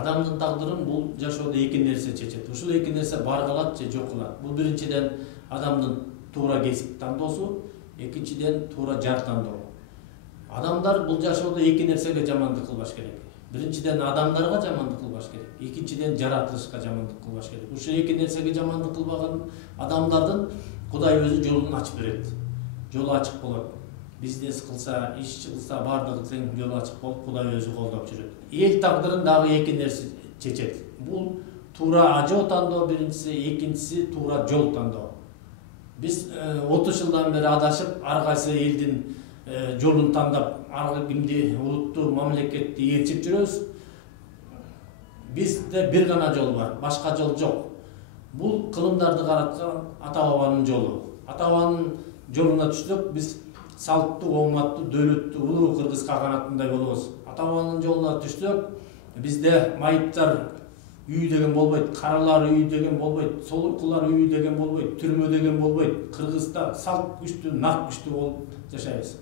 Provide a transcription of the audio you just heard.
Адамдын тагдырын бул жашоодо эки нерсе чечет. Ушул эки нерсе бар кылат же жок кылат. Бул биринчиден адамдын туура кесип тандоосу, экинчиден туура жар тандоо. Адамдар бул жашоодо эки нерсеге жамандык кылбаш керек. Биринчиден адамдарга жамандык кылбаш керек. Экинчиден жаратылышка жамандык кылбаш керек. Ушул эки нерсеге жамандык кылбаган адамдардын Кудай өзү жолун ачып берет. Жолу ачык болот. Бизнес кылса, иш кылса, бардыгы тең жолу ачык болуп, Кудай өзү колдоп жүрөт. Эл тагдырын дагы эки нерсе чечет. Бул туура ажоо тандоо биринчиси, экинчиси туура жол тандоо. Биз 30 жылдан бери адашып, ар кайсы элдин жолун тандап, ар кимди улутту, мамлекетти ээрчип жүрөбүз. Бизде бир гана жол бар, башка жол жок. Бул кылымдарды караткан ата-бабанын жолу. Ата-бабанын жолуна түшсөк, биз салттуу, ооматтуу, дөөлөттүү, улуу кыргыз каганатындай болобуз. Ата-бабанын жолуна түшсөк, бизде майыптар үй деген болбойт, каралар үй деген болбойт, солукулар үй деген болбойт, түрмө деген болбойт. Кыргызда салт күчтүү, нарк күчтүү болуп жашайбыз.